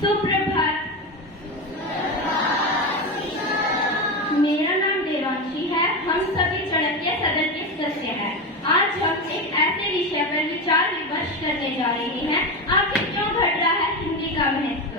सुप्रभात। मेरा नाम देवांशी है। हम सभी चाणक्य सदन के सदस्य हैं। आज हम एक ऐसे विषय पर विचार विमर्श करने जा रहे हैं, आखिर क्यों घट रहा है हिंदी का महत्व।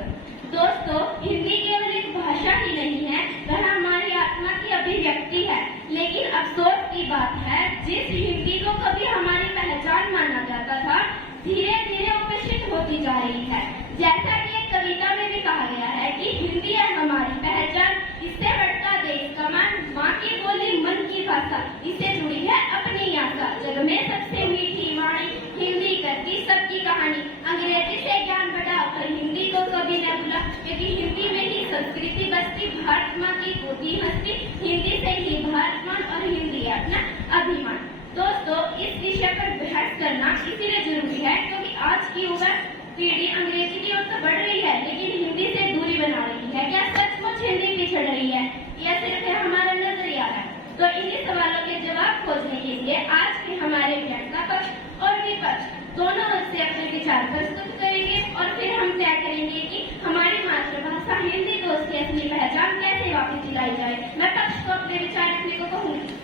दोस्तों, हिंदी केवल एक भाषा ही नहीं है, वह हमारी आत्मा की अभिव्यक्ति है। लेकिन अफसोस की बात है, जिस हिंदी को कभी हमारी पहचान माना जाता था, धीरे धीरे उपेक्षित होती जा रही है। जैसा कि एक कविता में भी कहा गया है कि हिंदी है हमारी पहचान, इससे हटता देश का मान, माँ की बोली मन की भाषा, इससे जुड़ी है अपनी आशा। जग में सबसे मीठी वाणी हिंदी करती सबकी कहानी। अंग्रेजी से ज्ञान बढ़ाकर हिंदी को कभी न भूला, क्योंकि हिंदी में ही संस्कृति बसती, भारत माँ की गोदी हंसती। हिंदी से ही भारत मान और हिंदी अपना अभिमान। दोस्तों, इस विषय पर बहस करना इसीलिए जरूरी है क्योंकि आज की युवा पीढ़ी अंग्रेजी की ओर तो बढ़ रही है, लेकिन हिंदी से दूरी बना रही है। क्या सचमुच हिंदी पिछड़ रही है या सिर्फ हमारा नजरिया है? तो इन्हीं सवालों के जवाब खोजने के लिए आज के हमारे वक्ता पक्ष और विपक्ष दोनों ओर से अपने विचार प्रस्तुत करेंगे और फिर हम तय करेंगे कि हमारी मातृभाषा हिंदी को उसकी असली पहचान कैसे वापस दिलाई जाए। मैं पक्ष को अपने विचार रखने को कहूँगी।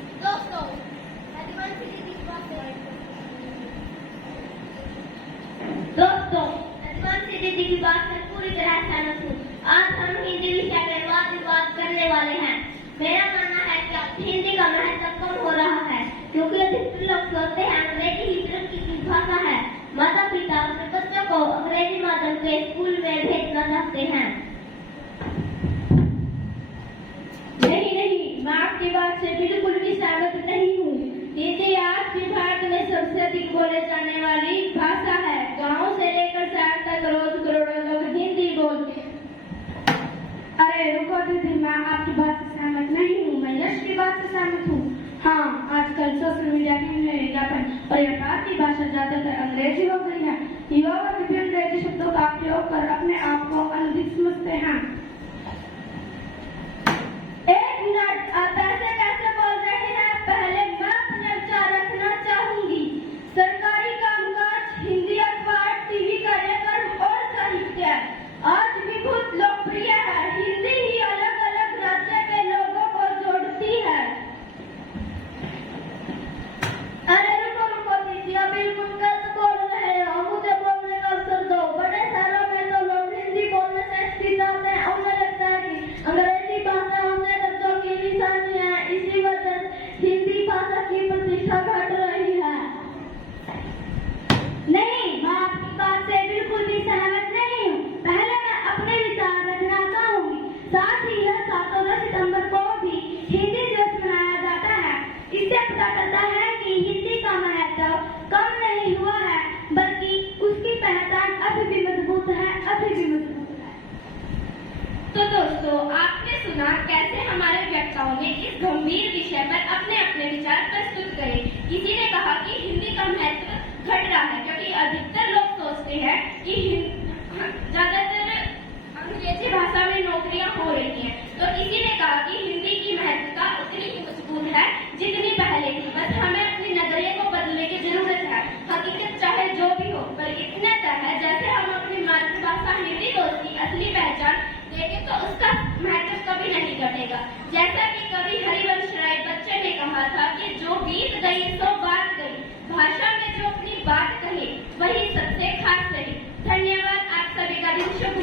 दोस्तों, दीदी की बात से पूरी तरह सहमत हूँ। आज हम हिंदी विषय पर वाद विवाद करने वाले हैं। मेरा मानना है कि अब हिंदी का महत्व कम हो रहा है, क्योंकि अधिकतर लोग सोचते हैं अंग्रेजी ही तरक्की की भाषा है। माता पिता अपने बच्चों को अंग्रेजी माध्यम के स्कूल में भेजना चाहते हैं। नहीं, मैं आपकी बात से बिल्कुल भी सहमत नहीं हूँ। हिंदी आज भी भारत में सबसे अधिक बोले जाने वाली भाषा है। गाँव से लेकर शहर तक रोज करोड़ों लोग हिंदी बोलते हैं। अरे रुको दीदी, मैं आपकी बात से सहमत नहीं हूँ। मैं यश की बात से सहमत हूँ। हाँ, आजकल सोशल मीडिया में विज्ञापन और व्यापार की भाषा ज्यादातर अंग्रेजी हो गई है। युवा विभिन्न अंग्रेजी शब्दों का प्रयोग कर अपने आप को अनभिज्ञ समझते हैं। एक मिनट, आप ऐसे कैसे बोल रहे हैं? पहले मैं अपने विचार रखना चाहूंगी। सरकारी कामकाज, हिंदी अखबार, टीवी कार्यक्रम और साहित्य आज भी बहुत लोकप्रिय है। हिंदी ही अलग अलग राज्य के लोगों को जोड़ती है। अरे रुको दीदी, आप बिल्कुल गलत बोल रहे हो। मुझे बोलने का अवसर दो। बड़े शहरों में तो लोग हिंदी बोलने से हिचकिचाते हैं। उन्हें लगता है कि अंग्रेजी भाषा उनके बच्चों की निशानी है, इसी वजह से हिंदी भाषा की प्रतिष्ठा घट रही है। नहीं, मैं आपकी बात से बिल्कुल भी सहमत नहीं हूँ। पहले मैं अपने विचार रखना चाहूंगी। साथ ही यह 7 सितंबर को भी हिंदी दिवस मनाया जाता है। इससे पता चलता है कि हिंदी का महत्व कम नहीं हुआ है, बल्कि उसकी पहचान अभी भी मजबूत है। तो दोस्तों, आपने सुना कैसे हमारे वक्ताओं ने इस गंभीर विषय पर अपने अपने विचार प्रस्तुत करे। किसी ने कहा कि हिंदी का महत्व घट रहा है क्योंकि अधिकतर लोग सोचते हैं कि ज्यादातर अंग्रेजी भाषा में नौकरियां हो रही हैं। तो किसी ने कहा कि हिंदी की महत्वता उतनी ही मजबूत है जितनी पहले थी, बस हमें अपने नजरिए को बदलने की जरूरत है। हकीकत चाहे जो भी हो, पर इतना तय है जैसे हम अपनी मातृभाषा हिंदी को उसकी असली पहचान देखें तो उसका महत्व कभी नहीं घटेगा। जैसा कि कवि हरिवंश राय बच्चन ने कहा था कि जो बीत गई सो बात गई, भाषा में जो अपनी बात कही वही सबसे खास रही। धन्यवाद। आप सभी का दिन शुभ